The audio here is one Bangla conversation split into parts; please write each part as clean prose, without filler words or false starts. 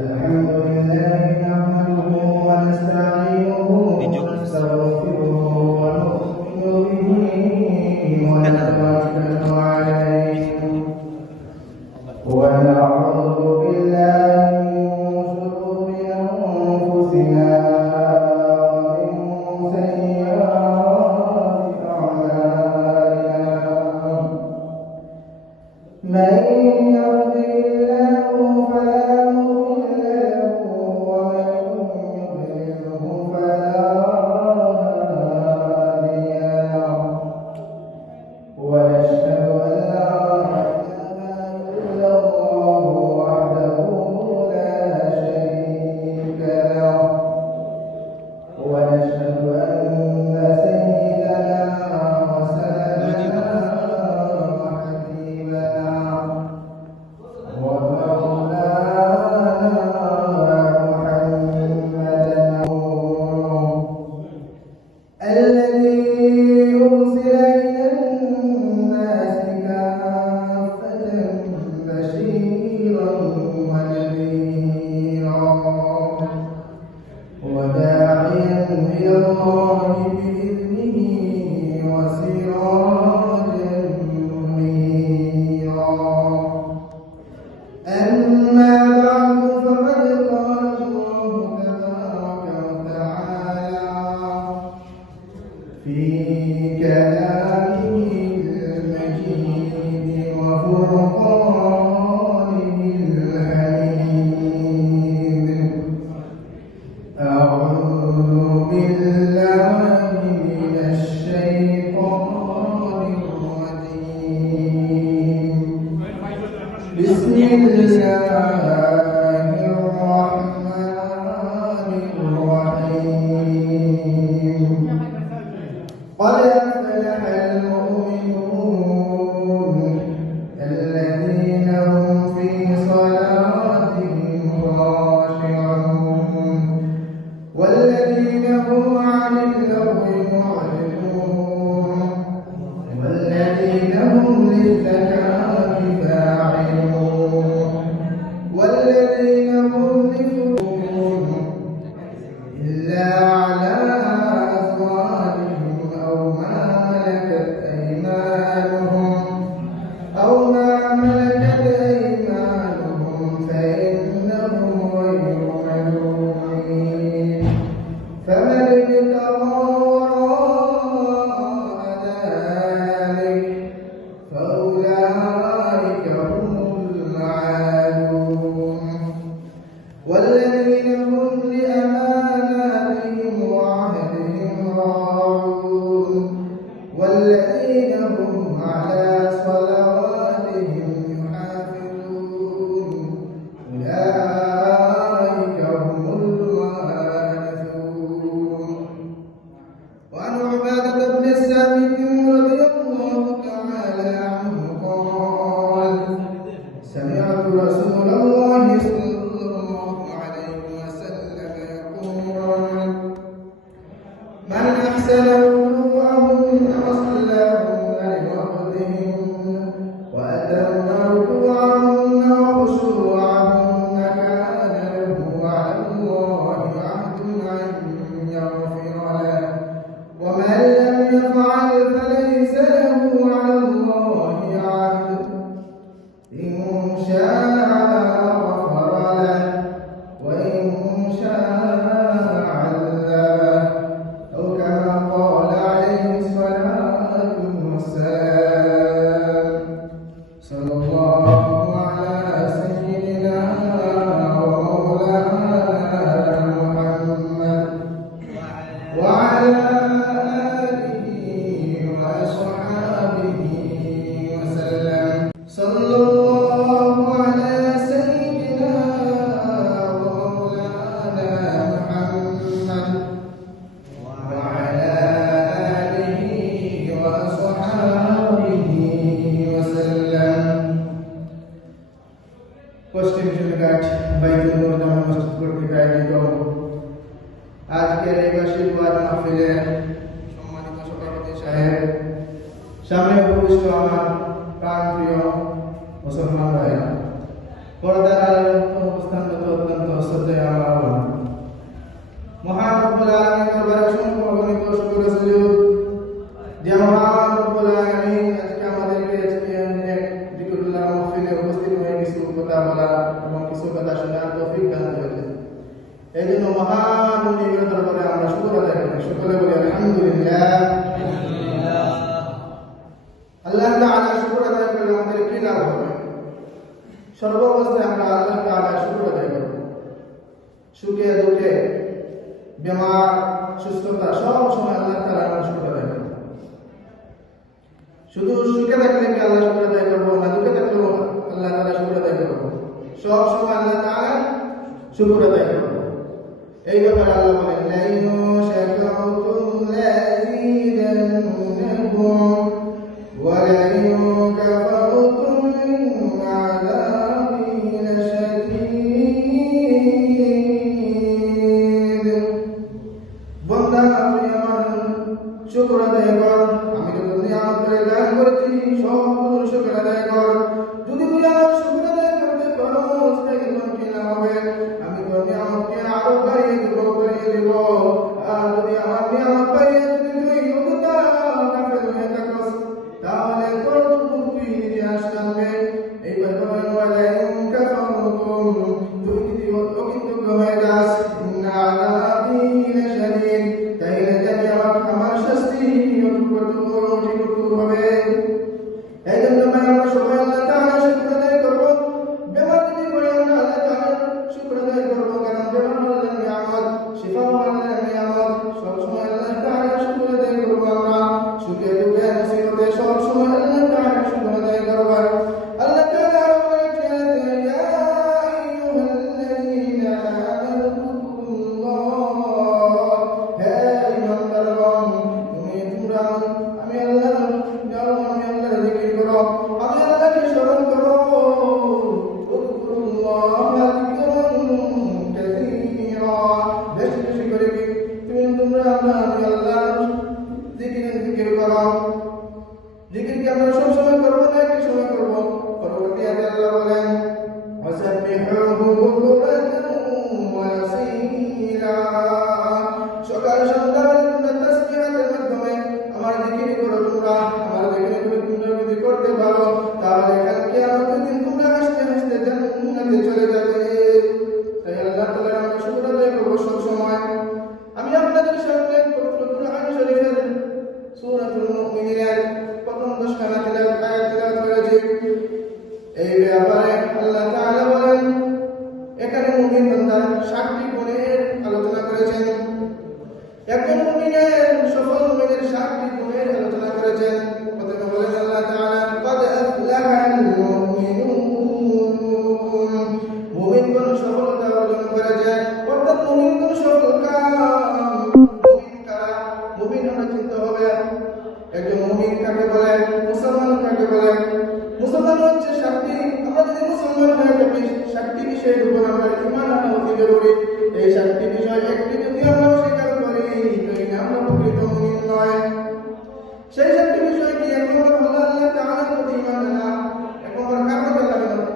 الحمد لله نحمده ونستعينه ونستغفره ونؤمن به ونتوكل عليه ونعوذ بالله من شرور أنفسنا ومن سيئات أعمالنا من يهده الله فلا مضل له ومن يضلله فلا هادي له ونشهد أن لا إله إلا الله وحده لا شريك له ونشهد أن سيدنا وسندنا وحبيبنا ومولانا محمدا الذي أرسل إلى الناس كافة بشيرا ونذيرا وداعيا إلى الله بإذنه وسراجا منيرا أما بعد فقد قال الله تبارك وتعالى في كلامه المجيد وفرقانه الحميد أعوذ بالله من الشيطان الرجيم بسم الله الرحمن الرحيم قد أفلح المؤمنون الذين هم في صلاتهم خاشعون والذين هم عن اللغو معرضون والذين هم للزكاة فاعلون والذين هم لفروجهم إلا على أزواجهم أو ما ملكت أيمانهم فإنهم غير ملومين فمن ابتغى وراء ذلك فأولئك هم العادون والذين هم لأماناتهم وعهدهم راعون والذين هم على صلواتهم يحافظون أولئك هم الوارثون وعن عبادة بن الصامت رضي الله تعالى عنه قال سمعت رسول الله صلى الله عليه وسلم يقول من أحسن وضوءهم وصلاهم لوقتهم وأتم ركوعهن وخشوعهن كان له على الله عهد أن يغفر له ومن لم يفعل فليس له على الله عهد إن شاء غفر له وإن شاء عذبه أو كما قال عليه الصلاة والسلام صلى الله على سيدنا ومولانا محمد وعلى آله وأصحابه وسلم صلى الله على سيدنا ومولانا محمد وعلى آله وأصحابه وسلم পশ্চিম শিলঘাট বাইতুল মোকাররম মসজিদ কর্তৃক আয়োজিত আজকের এই বার্ষিক ওয়াজ মাহফিলের সম্মানিত সভাপতি সাহেব, সামনে উপবিষ্ট আমার প্রাণপ্রিয় মুসলমান ভাইরা, পর্দার আড়ালে অবস্থানরত অত্যন্ত এই জন্য মহান মুনিবের দরবারে আমরা শুকর আদায় করি, সকলে বলি আলহামদুলিল্লাহ। আল্লাহ তাআলা শুকর আদায় করলে আমাদের কি লাভ হবে? সর্বাবস্থায় আমরা আল্লাহ তাআলা শুকর আদায় করব। সুখে দুঃখে বেমার সুস্থতা সব সময় আল্লাহ তাআলা আমরা শুকর আদায় করব। শুধু সুখে থাকলে কি আল্লাহ শুকর আদায় করবো না, দুঃখে থাকলেও আল্লাহ তাআলা শুকর আদায় করবো? সব সময় আল্লাহ তাআলা শুকর আদায় করব। এই ব্যাপারে আল্লাহ বলেন লাইন শাকারতুম লাযীদান্নাকুম ওয়া লাইন কাফারতুম ইন আযাবি লাশাদীদ। বান্দা তুমি আমার শুকর আদায় কর, আমি তো নিয়ামত করে দান করেছি, সবগুলো শুকর আদায় কর। যদি তুই আমার শুকর আদায় করতে পারো তাহলে তোমার কি লাভ হবে? আমি তো নিয়ামতকে আরো বাড়িয়ে দেব। আর যদি আমার নিয়ামত বাড়িয়ে যদি তুই যোগ্যতা কাফের হয়ে থাকস তাহলে তোর মুক্তি নিজে আসবে। এইবার বলেন ওয়ালাইন কাফারতুম, তুই যদি অকৃতজ্ঞ হয়ে যাস ইন্না আযাবি লাশাদীদ, তাইলে জানি আমার শাস্তি কঠোর হবে। এই জন্য আমরা সবাই আল্লাহ তাআলার শুকর আদায় করব। বেমার যদি পড়ে আমরা আল্লাহ তাআলার শুকর আদায় করব, কারণ বেমার হলো নিয়ামত, শিফা হলো নিয়ামত। সব সময় আল্লাহ তাআলার শুকর আদায় করব আমরা। সুখে দুঃখে মুসিবতে সব সময় আল্লাহ তাআলার শুকর আদায় করব। আল্লাহ তাআলা বলেছেন ইয়া আইয়ুহাল্লাযীনা আমানু যকুরুল্লাহ, হে ঈমানদারগণ তোমরা আমি আল্লাহর জিকির করো, আমি আল্লাহকে স্মরণ করো। বেশি বেশি করে তোমরা আমি আল্লাহর জিকির করো। জিকির কি আমরা সব সময় করবো না একটি সময় করবো? পরবর্তী আয়াতে আল্লাহ বলেন ওয়াসাব্বিহুহু বুকুরাতান ওয়া আসীলা, সকাল সন্ধ্যা তোমরা তাসবিহাতের মাধ্যমে আমার জিকির করো। তোমরা আমার জিকির করে তোমরা যদি করতে পারো তাহলে কাল কিয়ামতের দিন তোমরা হাসতে হাসতে জান্নাতে চলে যাবে। তাই আল্লাহ তাআলার আমরা শুকর আদায় করব সব সময়। আমি আপনাদের সামনে পবিত্র কুরআন শরীফের সূরাতুল মুমিনের প্রথম 10 খানা আয়াত তেলাওয়াত করেছি। এই ব্যাপারে আল্লাহ তাআলা বলেন, এখানে মুমিন বান্দার 7টি গুণের আলোচনা করেছেন। একজন মুমিনের সফল মুমিনের 7টি গুণের আলোচনা করেছেন। প্রথমে বলেন আল্লাহ তাআলা ক্বাদ আফলাহাল মুমিনুন, মুমিনগণ সফলতা অর্জন করেছে। অর্থাৎ মুমিনগণ সফল কাম। মুমিন কারা? মুমিন আমরা চিন্তা হবে একজন মুমিন কাকে বলে, মুসলমান কাকে বলে। মুসলমান হচ্ছে 7টি, আমরা যদি মুসলমান হয়ে থাকি 7টি বিষয়ের উপর আমরা ঈমান আনা অতি জরুরি। এই 7টি বিষয় একটি যদি আমরা অস্বীকার করি তাহলে আমরা প্রকৃত মুমিন নয়। সেই 7টি বিষয় কি? এক নম্বর হলো আল্লাহ তাআলার প্রতি ঈমান আনা। এক নম্বর কার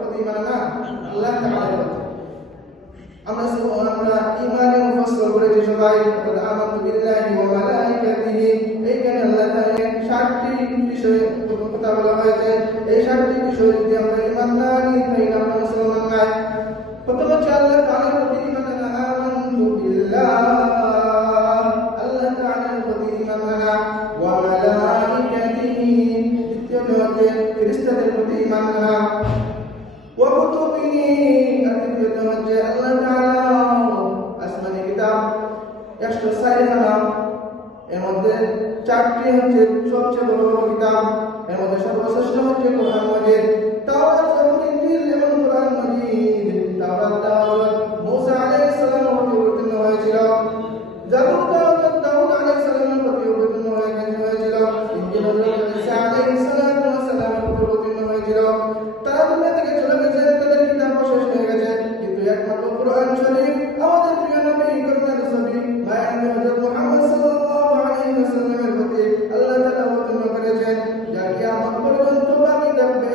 প্রতি ঈমান আনা? আল্লাহ তাআলার প্রতি। আমরা ঈমানের মুফাসসাল করেছি সবাই, আমানতু বিল্লাহি ওয়া মালাইকাতিহি। এইখানে আল্লাহ তাআলা 7টি বিষয়ে কথা বলা হয়েছে। এই 7টি বিষয় যদি আমরা ঈমান না আনি তাহলে আমরা মুসলমান নয়। প্রথম হচ্ছে আল্লাহ তাআলার প্রতি ঈমান আনা, আমানতু বিল্লাহ, আল্লাহ তাআলার প্রতি ঈমান আনা, ওয়া মালাইকাতিহি, দ্বিতীয়ত হচ্ছে ফেরেশতাদের প্রতি ঈমান আনা, ওয়া কুতুবিহি, আর তৃতীয়ত হচ্ছে আল্লাহ তাআলা আসমানি কিতাব 104 খানা, এর মধ্যে 4টি হচ্ছে সবচেয়ে বড় বড় কিতাব। এর মধ্যে সর্বশ্রেষ্ঠ হচ্ছে কোরআন মাজিদ। তাওরাত, জাবুর, ইনজিল এবং কোরআন মাজিদ। তাওরাত মুসা আলাইহিস সালামের প্রতি অবতীর্ণ হয়েছিল, জাবুর দাউদ আলাইহিস সালামের প্রতি অবতীর্ণ হয়েছিল, ইনজিল ঈসা আলাইহিস সালামের প্রতি অবতীর্ণ হয়েছিল। তারা দুনিয়া থেকে চলে গেছে, তাদের কিতাব শেষ হয়ে গেছে, কিন্তু একমাত্র কোরআন শরীফ আমাদের প্রিয় নবী করুণার নবী মায়ানবী হযরত মুহাম্মদ সাল্লাল্লাহু আলাইহি ওয়াসাল্লামের প্রতি আল্লাহ তাআলা অবতীর্ণ করেছেন, যা কিয়ামত পর্যন্ত বাকি থাকবে।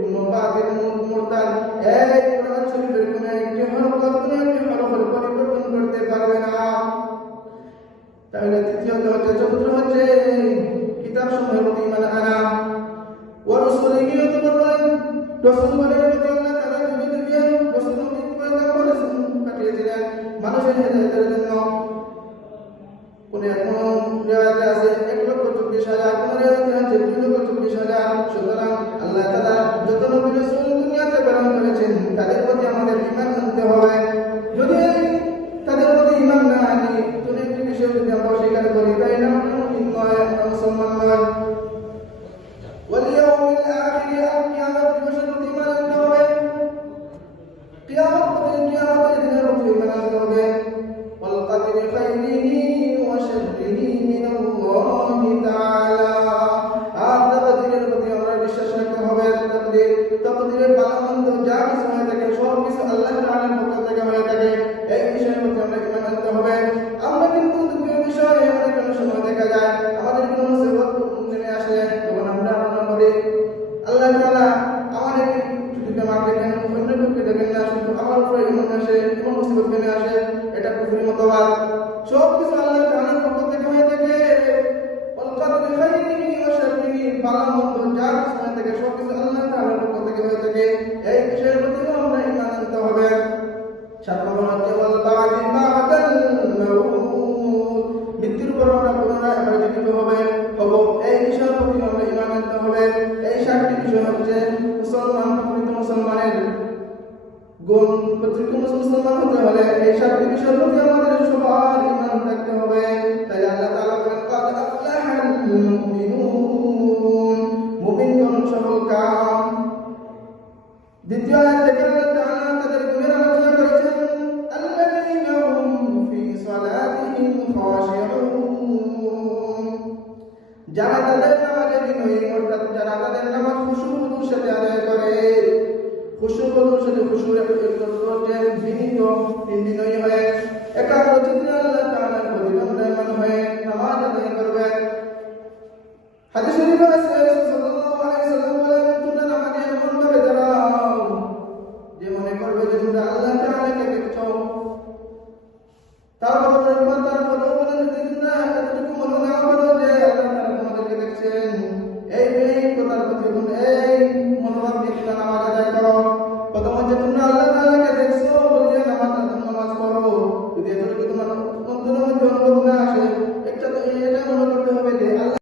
কোন বাতিল মুরতাদ এই কোরআন শরীফের কোন একটি হরফের পরিবর্তন করতে পারবে না। তাহলে তৃতীয়ত হচ্ছে, চতুর্থ হচ্ছে কিতাব সমূহের প্রতি ঈমান আনা। ওয়া রাসূলিহি রাসূলগণের প্রতি আল্লাহ তাআলা যদি রাসূল মানুষের হেদায়েতের জন্য। কোন রিওয়ায়াতে আছে 1,24,000, কোন রিওয়ায়াতে আছে 2,24,000। সুতরাং আল্লাহ তাআলা যত নবী রাসূল দুনিয়াতে প্রেরণ করেছেন তাদের প্রতি আমাদের ঈমান আনতে হবে। যদি তাদের প্রতি ঈমান না আনি কোন একটি বিষয় যদি আমরা অস্বীকার করি তাই না মুমিন নয়, মুসলমান নয়। ওয়াল ইয়াউমিল আখির, কিয়ামত দিবসের প্রতি ঈমান আনতে হবে। কিয়ামতের দিনের প্রতি ঈমান আনতে হবে। ওয়াল কদরি খাইরিহি ওয়া শাররিহি মিনাল্লাহি তাআলা, আর তাকদীরের প্রতি আমরা বিশ্বাস রাখতে হবে। তাকদীরের ভালো মন্দ যা কিছু হয়ে থাকে সব কিছু আল্লাহ তাআলার পক্ষ থেকে হয়ে থাকে, এই বিষয়ের প্রতি আমরা ঈমান আনতে হবে। আমরা কিন্তু দুঃখের বিষয় অনেক সময় দেখা যায় আমাদের কোনো মুসিবত নেমে আসে, তখন আমরা মনে করি আল্লাহ তাআলা আমাদের যদি আমাকে কেন অন্য লোককে দেখেন না, শুধু আমার উপরে এমন আসে, এমন মুসিবত নেমে আসে, এটা কুফরি মতবাদ। সব কিছু আল্লাহ তাআলার পক্ষ থেকে হয়ে থাকে। ওয়াল কদরি খাইরিহি ওয়া শাররিহি, ভালো মন্দ যা কিছু হয়ে থাকে সব কিছু আল্লাহ তাআলার পক্ষ থেকে হয়ে থাকে, এই বিষয়ের প্রতি আমরা ঈমান আনতে হবে। 7 নম্বর হচ্ছে ওয়াল বা'দি বা'দাল মাউত, মৃত্যুর পর আমরা পুনরায় আবার জীবিত হব, এই বিষয়ের প্রতি আমরা ঈমান আনতে হবে। এই 7টি বিষয় হচ্ছে মুসলমান, প্রকৃত মুসলমানের গুণ। প্রকৃত মুসলমান হতে হলে এই 7টি বিষয়ের প্রতি আমাদের সবার ঈমান থাকতে হবে। তাই আল্লাহ তাআলা বলেন কাদ আফলাহাল মুমিনুন, মুমিনগণ সফল কাম। দ্বিতীয় আয়াত থেকে আল্লাহ তাআলা তাদের গুণের আলোচনা করেছেন, আল্লাযীনা হুম ফি সালাতিহিম খাশিউন, যারা তাদের নামাজে বিনয়ী, অর্থাৎ যারা তাদের নামাজ খুশুর সাথে আদায় করে। খুশুর সাথে খুশুর বিনীত বিনয়ী হয়ে একাগ্রচিত্তে আল্লাহ তাআলার প্রতি দণ্ডায়মান হয়ে নামাজ আদায় করবে। হাদিস শরীফে আছে